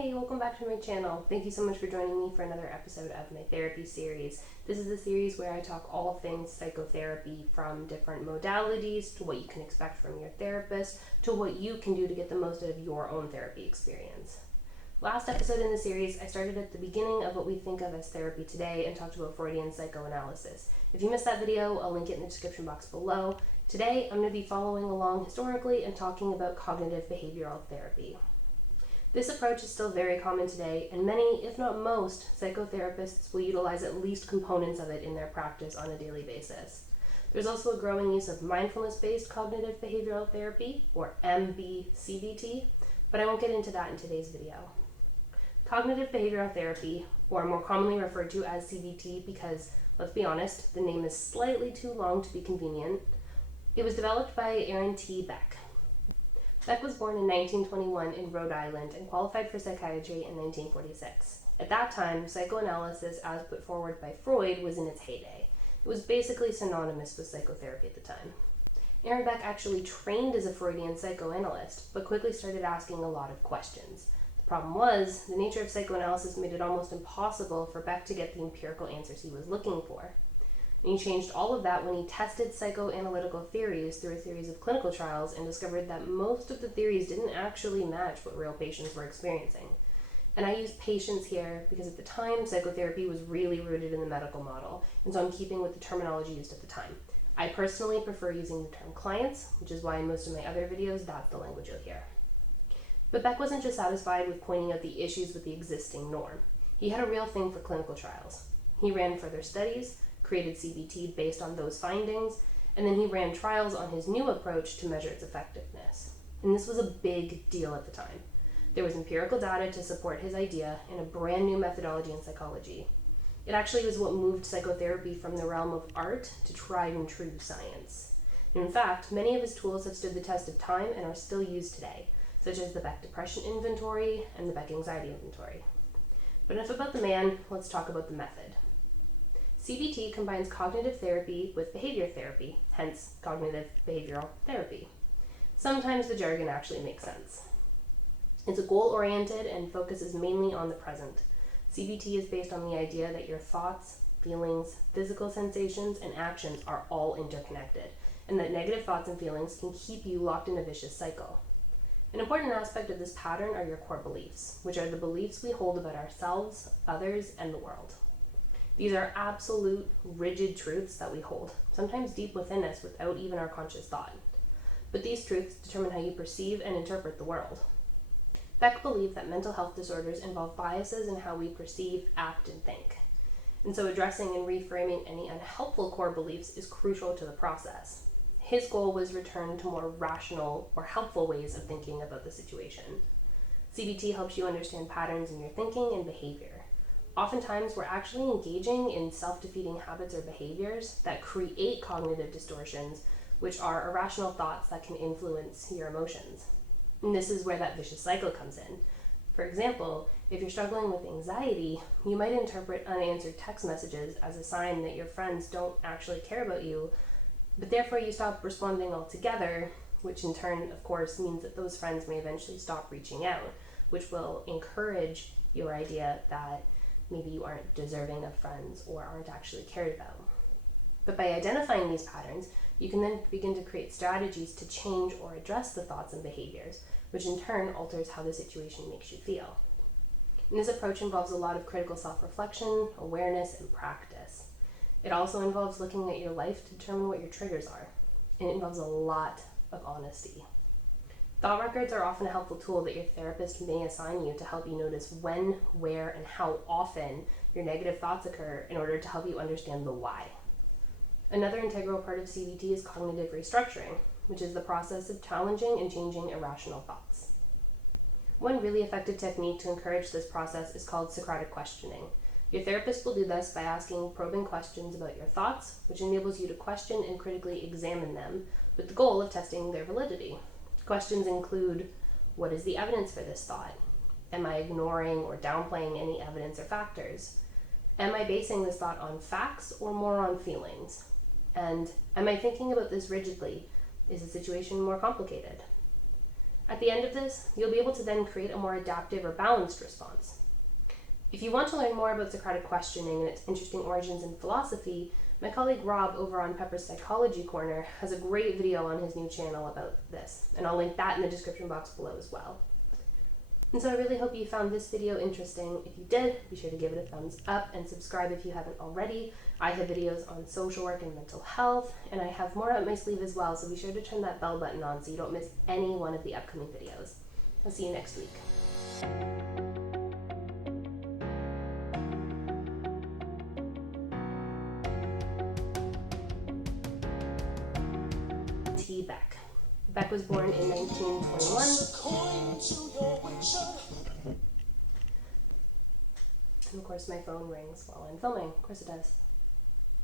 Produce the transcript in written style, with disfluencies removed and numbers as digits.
Hey, welcome back to my channel. Thank you so much for joining me for another episode of my therapy series. This is the series where I talk all things psychotherapy, from different modalities to what you can expect from your therapist to what you can do to get the most out of your own therapy experience. Last episode in the series, I started at the beginning of what we think of as therapy today and talked about Freudian psychoanalysis. If you missed that video, I'll link it in the description box below. Today, I'm going to be following along historically and talking about cognitive-behavioural therapy. This approach is still very common today, and many, if not most, psychotherapists will utilize at least components of it in their practice on a daily basis. There's also a growing use of mindfulness-based cognitive behavioral therapy, or CBT, but I won't get into that in today's video. Cognitive behavioral therapy, or more commonly referred to as CBT because, let's be honest, the name is slightly too long to be convenient. It was developed by Aaron T. Beck. Beck was born in 1921 in Rhode Island and qualified for psychiatry in 1946. At that time, psychoanalysis as put forward by Freud was in its heyday. It was basically synonymous with psychotherapy at the time. Aaron Beck actually trained as a Freudian psychoanalyst, but quickly started asking a lot of questions. The problem was, the nature of psychoanalysis made it almost impossible for Beck to get the empirical answers he was looking for. And he changed all of that when he tested psychoanalytical theories through a series of clinical trials and discovered that most of the theories didn't actually match what real patients were experiencing. And I use patients here because at the time, psychotherapy was really rooted in the medical model, and so I'm keeping with the terminology used at the time. I personally prefer using the term clients, which is why in most of my other videos, that's the language you'll hear. But Beck wasn't just satisfied with pointing out the issues with the existing norm. He had a real thing for clinical trials. He ran further studies, created CBT based on those findings, and then he ran trials on his new approach to measure its effectiveness. And this was a big deal at the time. There was empirical data to support his idea and a brand new methodology in psychology. It actually was what moved psychotherapy from the realm of art to tried and true science. And in fact, many of his tools have stood the test of time and are still used today, such as the Beck Depression Inventory and the Beck Anxiety Inventory. But enough about the man, let's talk about the method. CBT combines cognitive therapy with behavior therapy, hence cognitive behavioral therapy. Sometimes the jargon actually makes sense. It's goal-oriented and focuses mainly on the present. CBT is based on the idea that your thoughts, feelings, physical sensations, and actions are all interconnected, and that negative thoughts and feelings can keep you locked in a vicious cycle. An important aspect of this pattern are your core beliefs, which are the beliefs we hold about ourselves, others, and the world. These are absolute, rigid truths that we hold, sometimes deep within us without even our conscious thought. But these truths determine how you perceive and interpret the world. Beck believed that mental health disorders involve biases in how we perceive, act, and think. And so addressing and reframing any unhelpful core beliefs is crucial to the process. His goal was return to more rational or helpful ways of thinking about the situation. CBT helps you understand patterns in your thinking and behavior. Oftentimes, we're actually engaging in self-defeating habits or behaviors that create cognitive distortions, which are irrational thoughts that can influence your emotions. And this is where that vicious cycle comes in. For example, if you're struggling with anxiety, you might interpret unanswered text messages as a sign that your friends don't actually care about you, but therefore you stop responding altogether, which in turn, of course, means that those friends may eventually stop reaching out, which will encourage your idea that maybe you aren't deserving of friends or aren't actually cared about. But by identifying these patterns, you can then begin to create strategies to change or address the thoughts and behaviors, which in turn alters how the situation makes you feel. And this approach involves a lot of critical self-reflection, awareness, and practice. It also involves looking at your life to determine what your triggers are, and it involves a lot of honesty. Thought records are often a helpful tool that your therapist may assign you to help you notice when, where, and how often your negative thoughts occur in order to help you understand the why. Another integral part of CBT is cognitive restructuring, which is the process of challenging and changing irrational thoughts. One really effective technique to encourage this process is called Socratic Questioning. Your therapist will do this by asking probing questions about your thoughts, which enables you to question and critically examine them with the goal of testing their validity. Questions include, what is the evidence for this thought? Am I ignoring or downplaying any evidence or factors? Am I basing this thought on facts or more on feelings? And am I thinking about this rigidly? Is the situation more complicated? At the end of this, you'll be able to then create a more adaptive or balanced response. If you want to learn more about Socratic questioning and its interesting origins in philosophy, my colleague Rob over on Pepper's Psychology Corner has a great video on his new channel about this, and I'll link that in the description box below as well. And so I really hope you found this video interesting. If you did, be sure to give it a thumbs up and subscribe if you haven't already. I have videos on social work and mental health, and I have more up my sleeve as well, so be sure to turn that bell button on so you don't miss any one of the upcoming videos. I'll see you next week. T. Beck. Beck was born in 1921. And of course my phone rings while I'm filming. Of course it does.